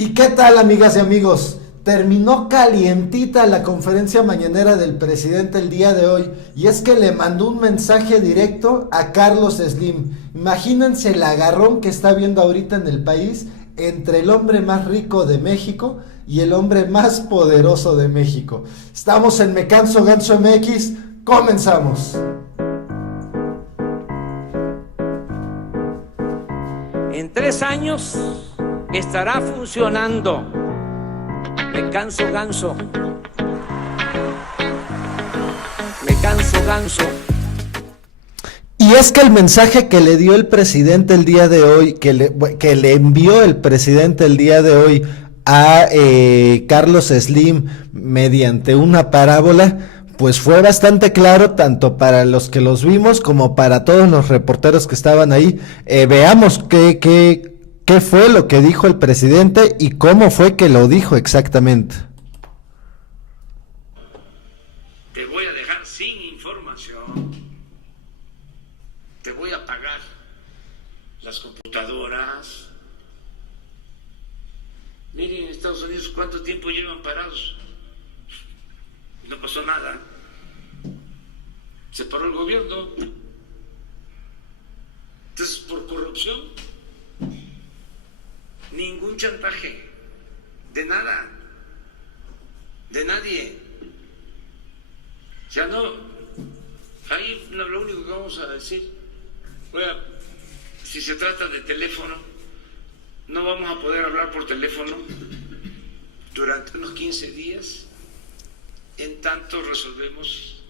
¿Y qué tal, amigas y amigos? Terminó calientita la conferencia mañanera del presidente el día de hoy, y es que le mandó un mensaje directo a Carlos Slim. Imagínense el agarrón que está habiendo ahorita en el país entre el hombre más rico de México y el hombre más poderoso de México. Estamos en Me Canso Ganso MX, comenzamos. En 3 años estará funcionando Me Canso Ganso. Me Canso Ganso. Y es que el mensaje que le dio el presidente el día de hoy, que le envió el presidente el día de hoy a Carlos Slim mediante una parábola, pues fue bastante claro tanto para los que los vimos como para todos los reporteros que estaban ahí. Veamos qué fue lo que dijo el presidente y cómo fue que lo dijo exactamente. Te voy a dejar sin información. Te voy a apagar las computadoras. Miren, en Estados Unidos, ¿cuánto tiempo llevan parados? No pasó nada. Se paró el gobierno. Entonces, por corrupción, ningún chantaje, de nada, de nadie. Ya no, ahí lo único que vamos a decir, si se trata de teléfono, no vamos a poder hablar por teléfono durante unos 15 días, en tanto resolvemos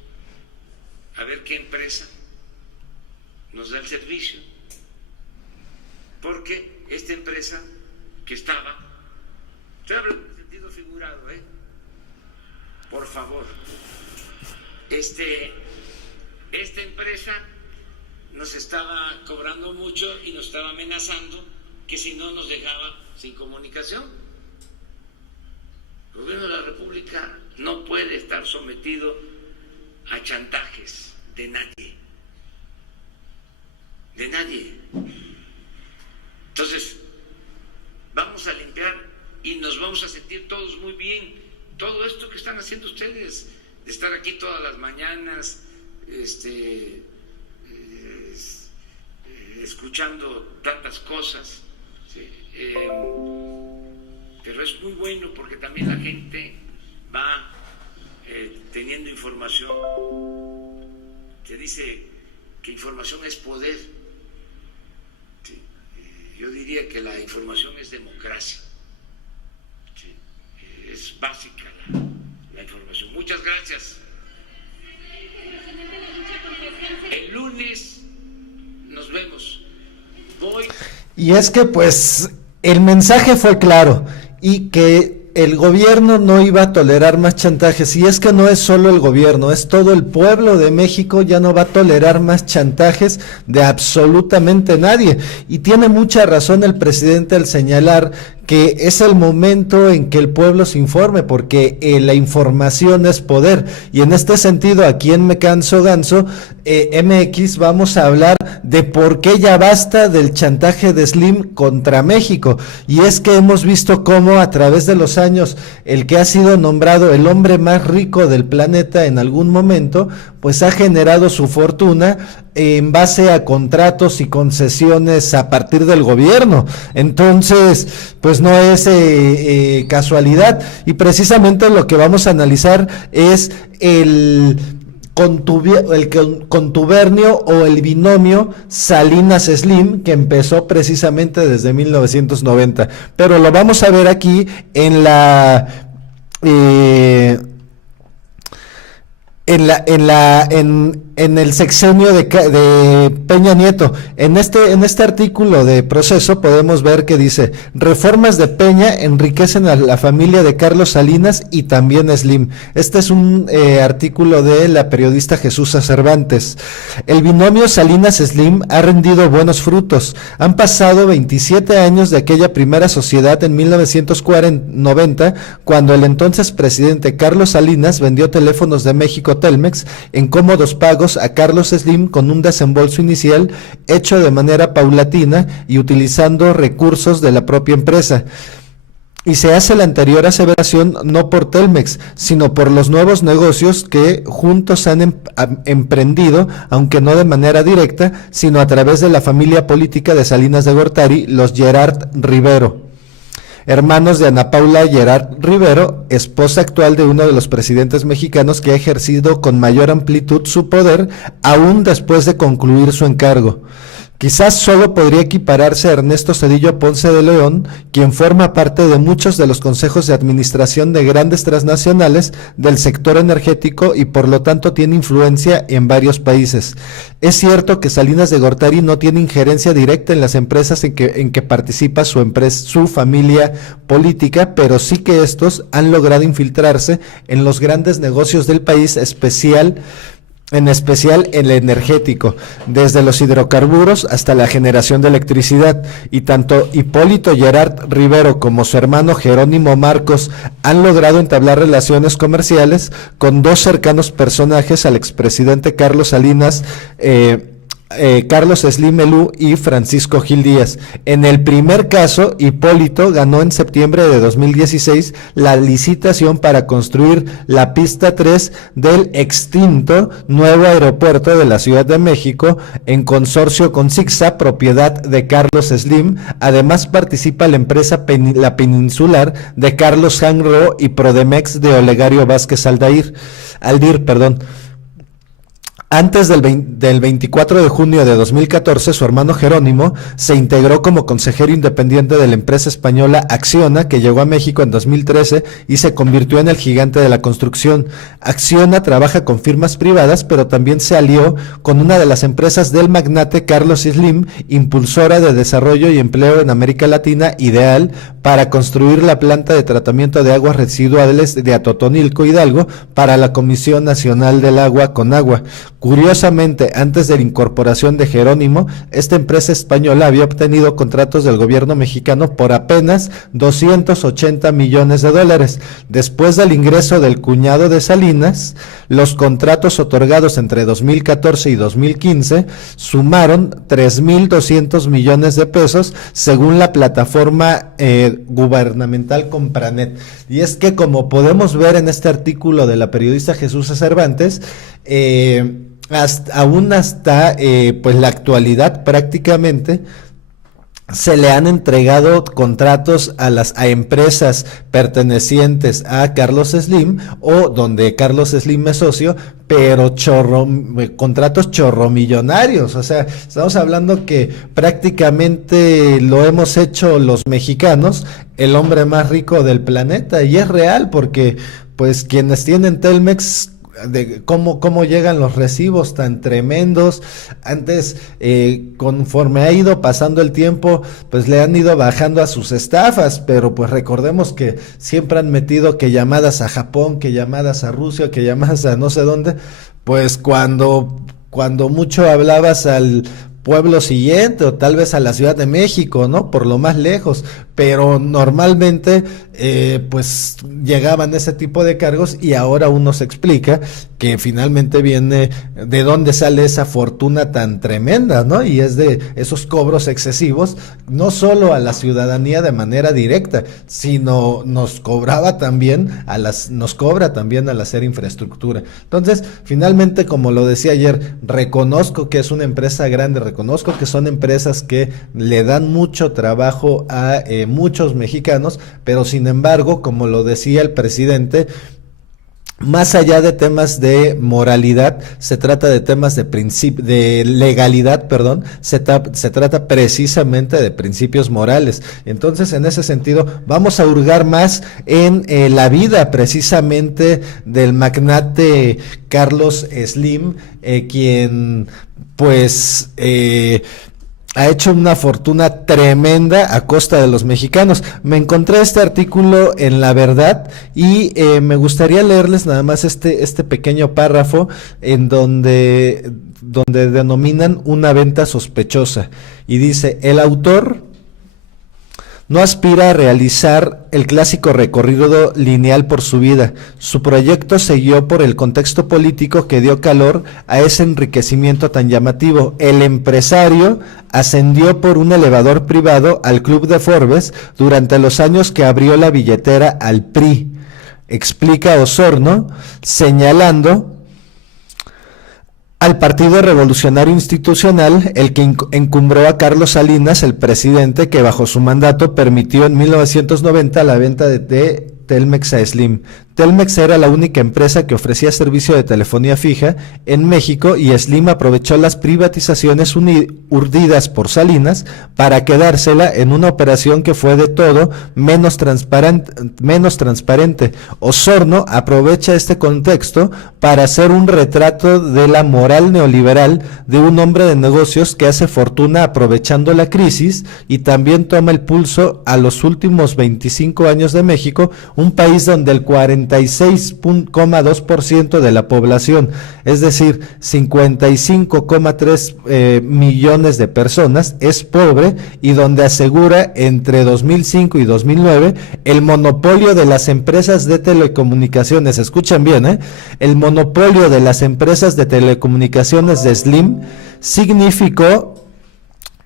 a ver qué empresa nos da el servicio, porque esta empresa que estaba, estoy hablando en sentido figurado, por favor, esta empresa nos estaba cobrando mucho y nos estaba amenazando que si no nos dejaba sin comunicación. El gobierno de la República no puede estar sometido a chantajes de nadie, de nadie. Entonces, vamos a limpiar y nos vamos a sentir todos muy bien. Todo esto que están haciendo ustedes, de estar aquí todas las mañanas, escuchando tantas cosas, ¿sí? Pero es muy bueno porque también la gente va teniendo información. Se dice que información es poder. ¿Sí? Yo diría que la información es democracia. ¿Sí? Es básica la información. Muchas gracias. El lunes nos vemos. Y es que pues el mensaje fue claro y que el gobierno no iba a tolerar más chantajes, y es que no es solo el gobierno, es todo el pueblo de México. Ya no va a tolerar más chantajes de absolutamente nadie, y tiene mucha razón el presidente al señalar que es el momento en que el pueblo se informe, porque la información es poder, y en este sentido aquí en Me Canso Ganso MX vamos a hablar de por qué ya basta del chantaje de Slim contra México. Y es que hemos visto cómo a través de los años el que ha sido nombrado el hombre más rico del planeta en algún momento, pues ha generado su fortuna en base a contratos y concesiones a partir del gobierno. Entonces, pues no es casualidad, y precisamente lo que vamos a analizar es el contubernio o el binomio Salinas-Slim, que empezó precisamente desde 1990, pero lo vamos a ver aquí en en el sexenio de Peña Nieto. En este artículo de Proceso podemos ver que dice: reformas de Peña enriquecen a la familia de Carlos Salinas y también Slim. Este es un artículo de la periodista Jesús Cervantes. El binomio Salinas-Slim ha rendido buenos frutos. Han pasado 27 años de aquella primera sociedad en 1990, cuando el entonces presidente Carlos Salinas vendió Teléfonos de México Telmex en cómodos pagos a Carlos Slim con un desembolso inicial hecho de manera paulatina y utilizando recursos de la propia empresa. Y se hace la anterior aseveración no por Telmex, sino por los nuevos negocios que juntos han emprendido, aunque no de manera directa, sino a través de la familia política de Salinas de Gortari, los Gerard Rivero, hermanos de Ana Paula Gerard Rivero, esposa actual de uno de los presidentes mexicanos que ha ejercido con mayor amplitud su poder, aún después de concluir su encargo. Quizás solo podría equipararse a Ernesto Zedillo Ponce de León, quien forma parte de muchos de los consejos de administración de grandes transnacionales del sector energético y por lo tanto tiene influencia en varios países. Es cierto que Salinas de Gortari no tiene injerencia directa en las empresas en que participa su familia política, pero sí que estos han logrado infiltrarse en los grandes negocios del país, en especial el energético, desde los hidrocarburos hasta la generación de electricidad, y tanto Hipólito Gerard Rivero como su hermano Jerónimo Marcos han logrado entablar relaciones comerciales con dos cercanos personajes al expresidente Carlos Salinas, Carlos Slim Elú y Francisco Gil Díaz. En el primer caso, Hipólito ganó en septiembre de 2016 la licitación para construir la pista 3 del extinto nuevo aeropuerto de la Ciudad de México en consorcio con Sixa, propiedad de Carlos Slim. Además participa la empresa La Peninsular de Carlos Hanro y Prodemex de Olegario Vázquez Aldir. Antes del 24 de junio de 2014, su hermano Jerónimo se integró como consejero independiente de la empresa española Acciona, que llegó a México en 2013 y se convirtió en el gigante de la construcción. Acciona trabaja con firmas privadas, pero también se alió con una de las empresas del magnate Carlos Slim, impulsora de desarrollo y empleo en América Latina, Ideal, para construir la planta de tratamiento de aguas residuales de Atotonilco, Hidalgo, para la Comisión Nacional del Agua, Conagua. Curiosamente, antes de la incorporación de Jerónimo, esta empresa española había obtenido contratos del gobierno mexicano por apenas $280 millones. Después del ingreso del cuñado de Salinas, los contratos otorgados entre 2014 y 2015 sumaron 3.200 millones de pesos, según la plataforma gubernamental Compranet. Y es que, como podemos ver en este artículo de la periodista Jesús Cervantes, aún hasta pues la actualidad prácticamente se le han entregado contratos a empresas pertenecientes a Carlos Slim o donde Carlos Slim es socio, pero contratos chorromillonarios. O sea, estamos hablando que prácticamente lo hemos hecho los mexicanos, el hombre más rico del planeta, y es real porque pues quienes tienen Telmex, de cómo llegan los recibos tan tremendos. Antes, conforme ha ido pasando el tiempo, pues le han ido bajando a sus estafas, pero pues recordemos que siempre han metido que llamadas a Japón, que llamadas a Rusia, que llamadas a no sé dónde. Pues cuando mucho hablabas al pueblo siguiente o tal vez a la Ciudad de México, ¿no? Por lo más lejos, pero normalmente pues llegaban ese tipo de cargos, y ahora uno se explica que finalmente viene de dónde sale esa fortuna tan tremenda, ¿no? Y es de esos cobros excesivos, no solo a la ciudadanía de manera directa, sino nos cobra también al hacer infraestructura. Entonces, finalmente, como lo decía ayer, reconozco que es una empresa grande, reconozco que son empresas que le dan mucho trabajo a muchos mexicanos, pero sin embargo, como lo decía el presidente, más allá de temas de moralidad, se trata de temas de legalidad, se trata precisamente de principios morales. Entonces, en ese sentido, vamos a hurgar más en la vida precisamente del magnate Carlos Slim, quien pues ha hecho una fortuna tremenda a costa de los mexicanos. Me encontré este artículo en La Verdad y me gustaría leerles nada más este pequeño párrafo en donde denominan una venta sospechosa. Y dice: el autor No aspira a realizar el clásico recorrido lineal por su vida. Su proyecto se guió por el contexto político que dio calor a ese enriquecimiento tan llamativo. El empresario ascendió por un elevador privado al Club de Forbes durante los años que abrió la billetera al PRI, explica Osorno, señalando al Partido Revolucionario Institucional, el que encumbró a Carlos Salinas, el presidente que bajo su mandato permitió en 1990 la venta de Telmex a Slim. Telmex era la única empresa que ofrecía servicio de telefonía fija en México y Slim aprovechó las privatizaciones urdidas por Salinas para quedársela en una operación que fue de todo menos transparente. Osorno aprovecha este contexto para hacer un retrato de la moral neoliberal de un hombre de negocios que hace fortuna aprovechando la crisis y también toma el pulso a los últimos 25 años de México, un país donde el 46,2% de la población, es decir, 55,3 millones de personas, es pobre y donde asegura entre 2005 y 2009 el monopolio de las empresas de telecomunicaciones. Escuchen bien, el monopolio de las empresas de telecomunicaciones de Slim significó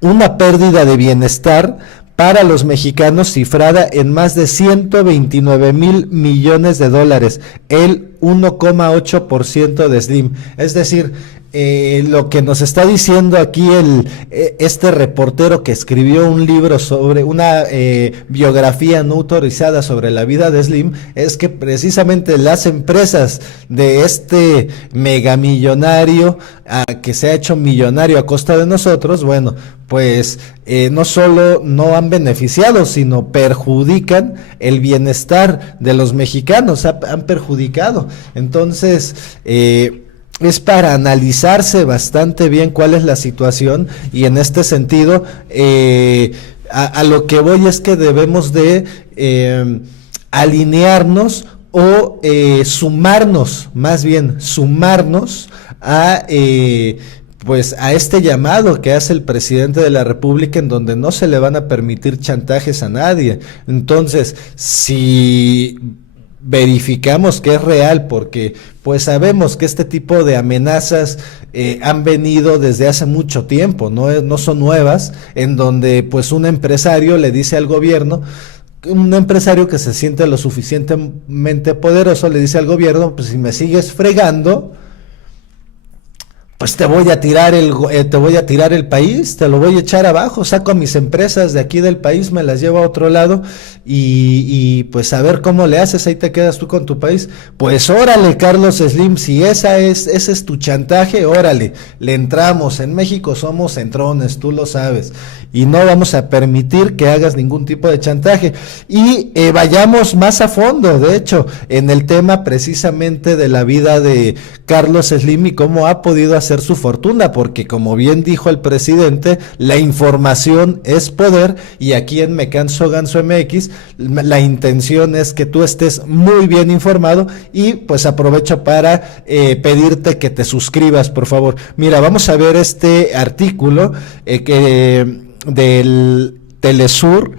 una pérdida de bienestar para los mexicanos cifrada en más de 129,000 millones de dólares, el 1,8% de Slim. Es decir, lo que nos está diciendo aquí este reportero que escribió un libro sobre una biografía no autorizada sobre la vida de Slim, es que precisamente las empresas de este megamillonario que se ha hecho millonario a costa de nosotros, bueno, pues no solo no han beneficiado, sino perjudican el bienestar de los mexicanos, han perjudicado. Entonces, es para analizarse bastante bien cuál es la situación y en este sentido a lo que voy es que debemos de alinearnos o sumarnos a pues a este llamado que hace el presidente de la República, en donde no se le van a permitir chantajes a nadie. Entonces, si verificamos que es real, porque pues sabemos que este tipo de amenazas han venido desde hace mucho tiempo, no son nuevas, en donde pues un empresario le dice al gobierno, un empresario que se siente lo suficientemente poderoso le dice al gobierno, pues si me sigues fregando, pues te voy a tirar el país, te lo voy a echar abajo, saco a mis empresas de aquí del país, me las llevo a otro lado y pues a ver cómo le haces, ahí te quedas tú con tu país. Pues órale, Carlos Slim, si ese es tu chantaje, órale, le entramos. En México somos entrones, tú lo sabes, y no vamos a permitir que hagas ningún tipo de chantaje. Y vayamos más a fondo, de hecho, en el tema precisamente de la vida de Carlos Slim y cómo ha podido hacer su fortuna, porque como bien dijo el presidente, la información es poder, y aquí en Me Canso Ganso MX la intención es que tú estés muy bien informado, y pues aprovecho para pedirte que te suscribas, por favor. Mira, vamos a ver este artículo del Telesur,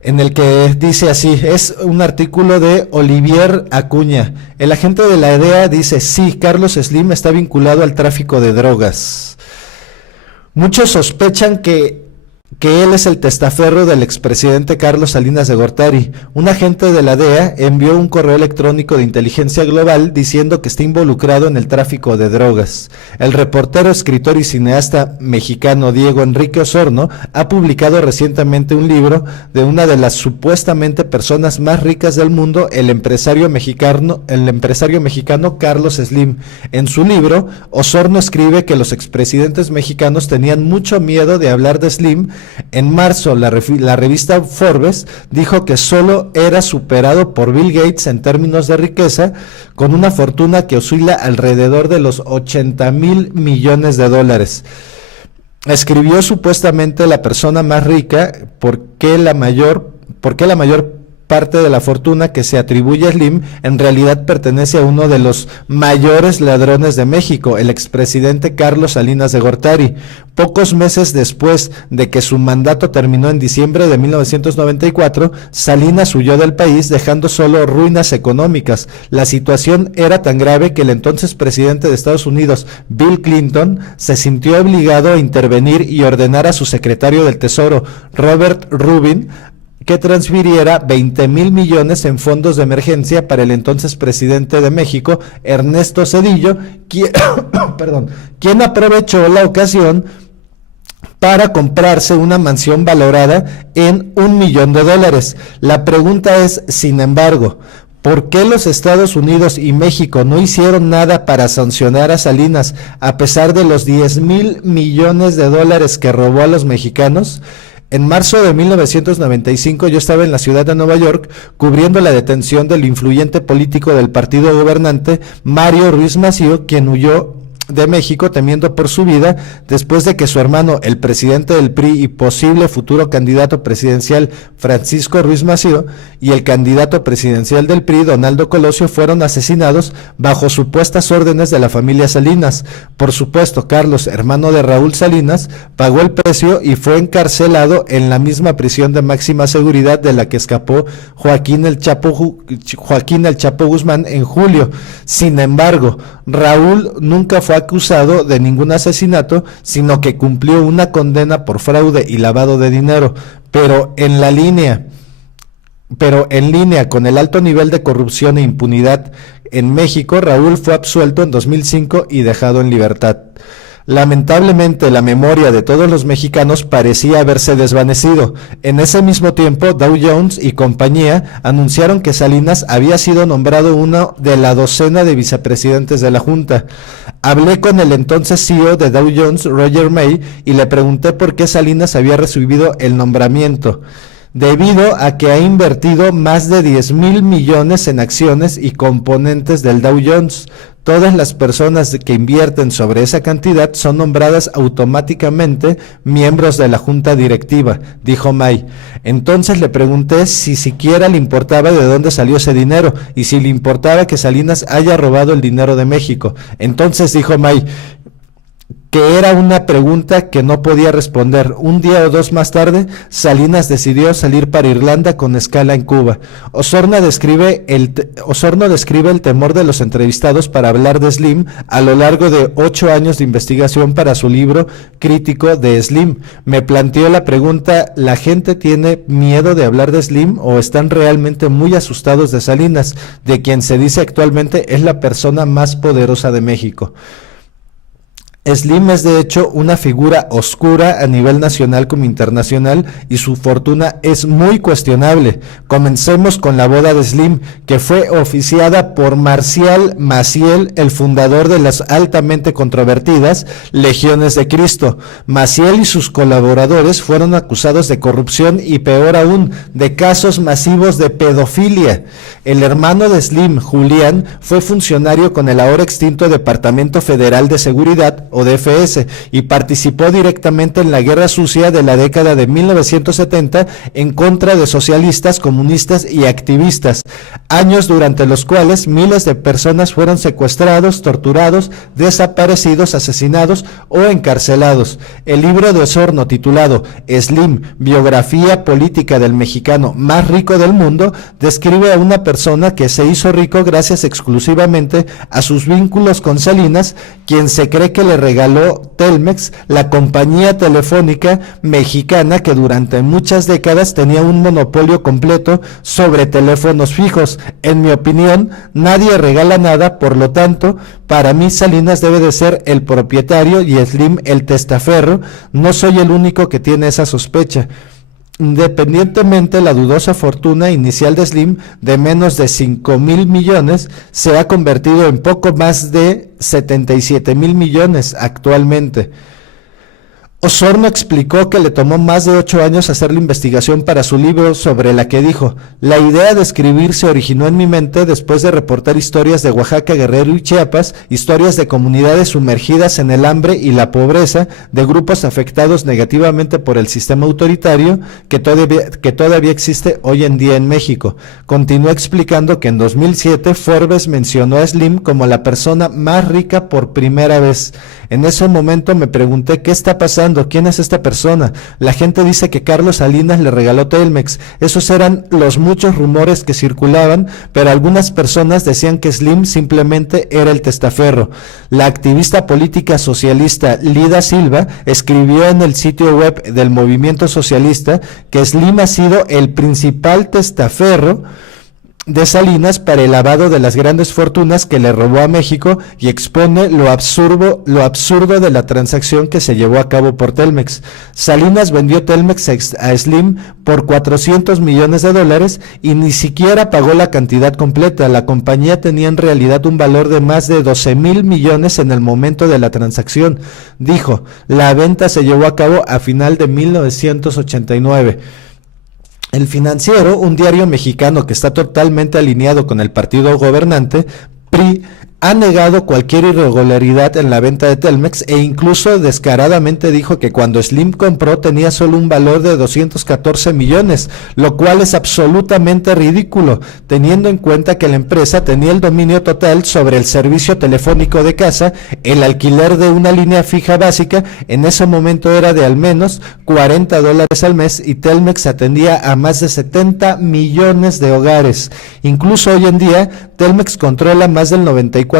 en el que dice así, es un artículo de Olivier Acuña. El agente de la DEA dice, sí, Carlos Slim está vinculado al tráfico de drogas. Muchos sospechan que él es el testaferro del expresidente Carlos Salinas de Gortari. Un agente de la DEA envió un correo electrónico de inteligencia global diciendo que está involucrado en el tráfico de drogas. El reportero, escritor y cineasta mexicano Diego Enrique Osorno ha publicado recientemente un libro de una de las supuestamente personas más ricas del mundo, el empresario mexicano Carlos Slim. En su libro, Osorno escribe que los expresidentes mexicanos tenían mucho miedo de hablar de Slim. En marzo, la revista Forbes dijo que solo era superado por Bill Gates en términos de riqueza, con una fortuna que oscila alrededor de los 80,000 millones de dólares. Escribió supuestamente la persona más rica, porque la mayor parte de la fortuna que se atribuye a Slim en realidad pertenece a uno de los mayores ladrones de México, el expresidente Carlos Salinas de Gortari. Pocos meses después de que su mandato terminó en diciembre de 1994, Salinas huyó del país dejando solo ruinas económicas. La situación era tan grave que el entonces presidente de Estados Unidos, Bill Clinton, se sintió obligado a intervenir y ordenar a su secretario del Tesoro, Robert Rubin, que transfiriera 20,000 millones en fondos de emergencia para el entonces presidente de México, Ernesto Zedillo, quien aprovechó la ocasión para comprarse una mansión valorada en $1 millón. La pregunta es, sin embargo, ¿por qué los Estados Unidos y México no hicieron nada para sancionar a Salinas a pesar de los $10,000 millones que robó a los mexicanos? En marzo de 1995 yo estaba en la ciudad de Nueva York cubriendo la detención del influyente político del partido gobernante, Mario Ruiz Massieu, quien huyó de México temiendo por su vida después de que su hermano, el presidente del PRI y posible futuro candidato presidencial Francisco Ruiz Massieu, y el candidato presidencial del PRI, Donaldo Colosio, fueron asesinados bajo supuestas órdenes de la familia Salinas. Por supuesto, Carlos, hermano de Raúl Salinas, pagó el precio y fue encarcelado en la misma prisión de máxima seguridad de la que escapó Joaquín el Chapo Guzmán en julio. Sin embargo, Raúl nunca fue acusado de ningún asesinato, sino que cumplió una condena por fraude y lavado de dinero, pero en línea con el alto nivel de corrupción e impunidad en México, Raúl fue absuelto en 2005 y dejado en libertad. Lamentablemente, la memoria de todos los mexicanos parecía haberse desvanecido. En ese mismo tiempo, Dow Jones y compañía anunciaron que Salinas había sido nombrado uno de la docena de vicepresidentes de la Junta. Hablé con el entonces CEO de Dow Jones, Roger May, y le pregunté por qué Salinas había recibido el nombramiento. Debido a que ha invertido más de 10,000 millones en acciones y componentes del Dow Jones. Todas las personas que invierten sobre esa cantidad son nombradas automáticamente miembros de la junta directiva, dijo May. Entonces le pregunté si siquiera le importaba de dónde salió ese dinero y si le importaba que Salinas haya robado el dinero de México. Entonces dijo May que era una pregunta que no podía responder. Un día o dos más tarde, Salinas decidió salir para Irlanda con escala en Cuba. Osorno describe el temor de los entrevistados para hablar de Slim a lo largo de 8 años de investigación para su libro crítico de Slim. Me planteó la pregunta, ¿la gente tiene miedo de hablar de Slim o están realmente muy asustados de Salinas, de quien se dice actualmente es la persona más poderosa de México? Slim es de hecho una figura oscura a nivel nacional como internacional y su fortuna es muy cuestionable. Comencemos con la boda de Slim, que fue oficiada por Marcial Maciel, el fundador de las altamente controvertidas Legiones de Cristo. Maciel y sus colaboradores fueron acusados de corrupción y peor aún, de casos masivos de pedofilia. El hermano de Slim, Julián, fue funcionario con el ahora extinto Departamento Federal de Seguridad o DFS, y participó directamente en la guerra sucia de la década de 1970 en contra de socialistas, comunistas y activistas, años durante los cuales miles de personas fueron secuestrados, torturados, desaparecidos, asesinados o encarcelados. El libro de Osorno, titulado Slim, biografía política del mexicano más rico del mundo, describe a una persona que se hizo rico gracias exclusivamente a sus vínculos con Salinas, quien se cree que le regaló Telmex, la compañía telefónica mexicana que durante muchas décadas tenía un monopolio completo sobre teléfonos fijos. En mi opinión, nadie regala nada, por lo tanto, para mí Salinas debe de ser el propietario y Slim el testaferro. No soy el único que tiene esa sospecha. Independientemente, la dudosa fortuna inicial de Slim de menos de 5,000 millones se ha convertido en poco más de 77,000 millones actualmente. Osorno explicó que le tomó más de 8 años hacer la investigación para su libro, sobre la que dijo: la idea de escribir se originó en mi mente después de reportar historias de Oaxaca, Guerrero y Chiapas, historias de comunidades sumergidas en el hambre y la pobreza, de grupos afectados negativamente por el sistema autoritario que todavía existe hoy en día en México. Continuó explicando que en 2007 Forbes mencionó a Slim como la persona más rica por primera vez. En ese momento me pregunté qué está pasando. ¿Quién es esta persona? La gente dice que Carlos Salinas le regaló Telmex. Esos eran los muchos rumores que circulaban, pero algunas personas decían que Slim simplemente era el testaferro. La activista política socialista Lida Silva escribió en el sitio web del Movimiento Socialista que Slim ha sido el principal testaferro de Salinas para el lavado de las grandes fortunas que le robó a México, y expone lo absurdo de la transacción que se llevó a cabo por Telmex. Salinas vendió Telmex a Slim por $400 millones y ni siquiera pagó la cantidad completa. La compañía tenía en realidad un valor de más de 12,000 millones en el momento de la transacción. Dijo: la venta se llevó a cabo a final de 1989. El Financiero, un diario mexicano que está totalmente alineado con el partido gobernante, PRI, ha negado cualquier irregularidad en la venta de Telmex e incluso descaradamente dijo que cuando Slim compró tenía solo un valor de 214 millones, lo cual es absolutamente ridículo, teniendo en cuenta que la empresa tenía el dominio total sobre el servicio telefónico de casa. El alquiler de una línea fija básica en ese momento era de al menos $40 al mes y Telmex atendía a más de 70 millones de hogares. Incluso hoy en día, Telmex controla más del 94%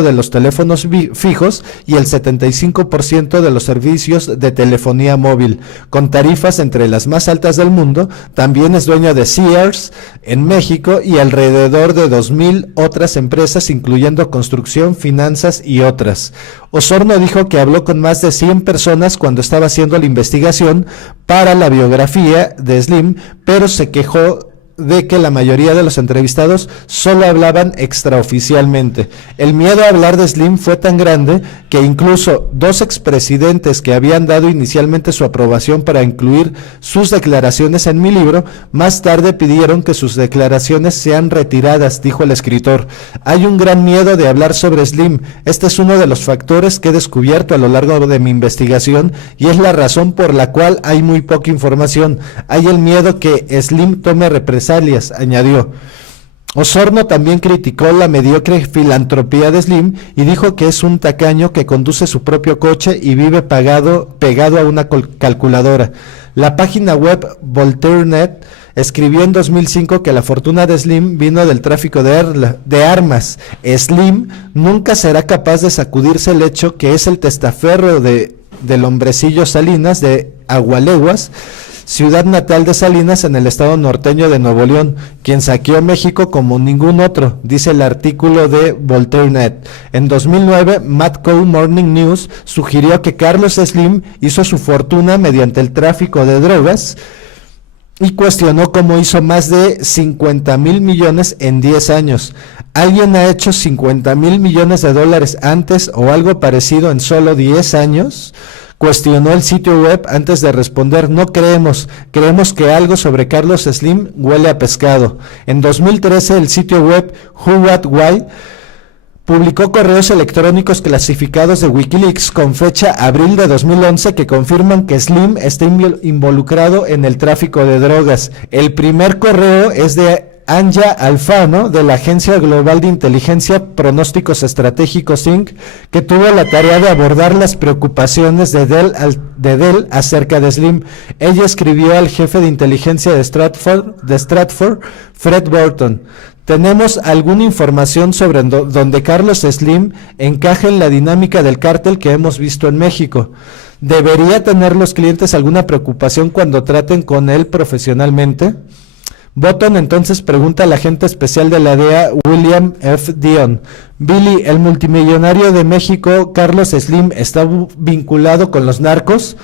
de los teléfonos fijos y el 75% de los servicios de telefonía móvil, con tarifas entre las más altas del mundo. También es dueño de Sears en México y alrededor de 2,000 otras empresas, incluyendo construcción, finanzas y otras. Osorno dijo que habló con más de 100 personas cuando estaba haciendo la investigación para la biografía de Slim, pero se quejó de que la mayoría de los entrevistados solo hablaban extraoficialmente. El miedo a hablar de Slim fue tan grande que incluso 2 expresidentes que habían dado inicialmente su aprobación para incluir sus declaraciones en mi libro, más tarde pidieron que sus declaraciones sean retiradas, dijo el escritor. Hay un gran miedo de hablar sobre Slim. Este es uno de los factores que he descubierto a lo largo de mi investigación y es la razón por la cual hay muy poca información. Hay el miedo que Slim tome represalias, añadió. Osorno también criticó la mediocre filantropía de Slim y dijo que es un tacaño que conduce su propio coche y vive pegado a una calculadora. La página web VoltaireNet escribió en 2005 que la fortuna de Slim vino del tráfico de armas. Slim nunca será capaz de sacudirse el hecho que es el testaferro del hombrecillo Salinas de Agualeguas, ciudad natal de Salinas en el estado norteño de Nuevo León, quien saqueó México como ningún otro, dice el artículo de VoltaireNet. En 2009, Matt Coe Morning News sugirió que Carlos Slim hizo su fortuna mediante el tráfico de drogas y cuestionó cómo hizo más de 50,000 millones en 10 años. ¿Alguien ha hecho 50,000 millones de dólares antes o algo parecido en solo 10 años? Cuestionó el sitio web antes de responder: no creemos que algo sobre Carlos Slim huele a pescado. En 2013 el sitio web Who What Why publicó correos electrónicos clasificados de Wikileaks con fecha abril de 2011 que confirman que Slim está involucrado en el tráfico de drogas. El primer correo es de Anja Alfano, de la Agencia Global de Inteligencia Pronósticos Estratégicos Inc., que tuvo la tarea de abordar las preocupaciones de Dell acerca de Slim. Ella escribió al jefe de inteligencia de Stratford, Fred Burton: ¿tenemos alguna información sobre dónde Carlos Slim encaja en la dinámica del cártel que hemos visto en México? ¿Debería tener los clientes alguna preocupación cuando traten con él profesionalmente? Button entonces pregunta al agente especial de la DEA, William F. Dion: Billy, ¿el multimillonario de México, Carlos Slim, está vinculado con los narcos?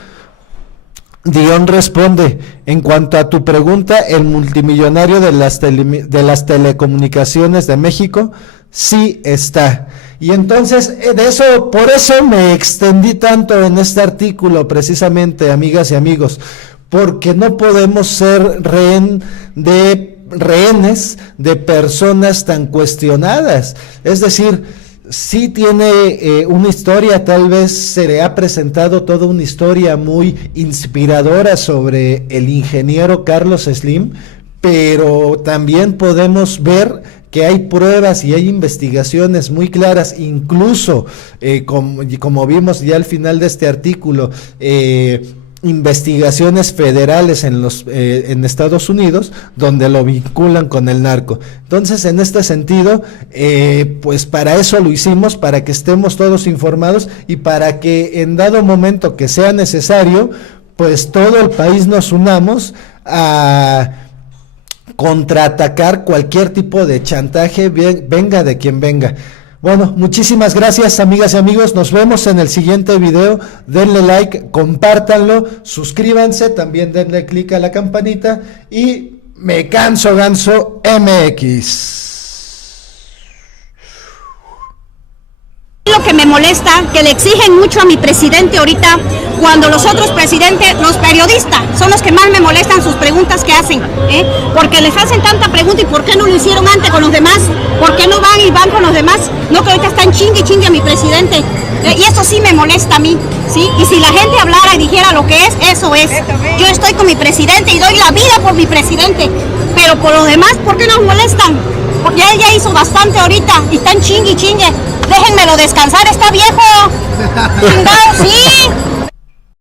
Dion responde: en cuanto a tu pregunta, el multimillonario de las telecomunicaciones de México, sí está. Y entonces, por eso me extendí tanto en este artículo, precisamente, amigas y amigos, porque no podemos ser rehenes de personas tan cuestionadas. Es decir, sí tiene una historia, tal vez se le ha presentado toda una historia muy inspiradora sobre el ingeniero Carlos Slim, pero también podemos ver que hay pruebas y hay investigaciones muy claras, incluso como vimos ya al final de este artículo, investigaciones federales en Estados Unidos, donde lo vinculan con el narco. Entonces, en este sentido, pues para eso lo hicimos, para que estemos todos informados y para que en dado momento que sea necesario, pues todo el país nos unamos a contraatacar cualquier tipo de chantaje, venga de quien venga. Bueno, muchísimas gracias, amigas y amigos, nos vemos en el siguiente video. Denle like, compártanlo, suscríbanse, también denle click a la campanita y me canso ganso MX. Lo que me molesta, que le exigen mucho a mi presidente ahorita, cuando los otros presidentes, los periodistas, son los que más me molestan sus preguntas que hacen, porque les hacen tanta pregunta, ¿y por qué no lo hicieron antes con los demás? ¿Por qué no van con los demás? No, que ahorita están chingue a mi presidente, y eso sí me molesta a mí, ¿sí? Y si la gente hablara y dijera lo que es, eso es. Yo estoy con mi presidente y doy la vida por mi presidente, pero por los demás, ¿por qué nos molestan? Porque él ya hizo bastante ahorita y están chingue. Déjenmelo descansar, está viejo. Chingado, sí.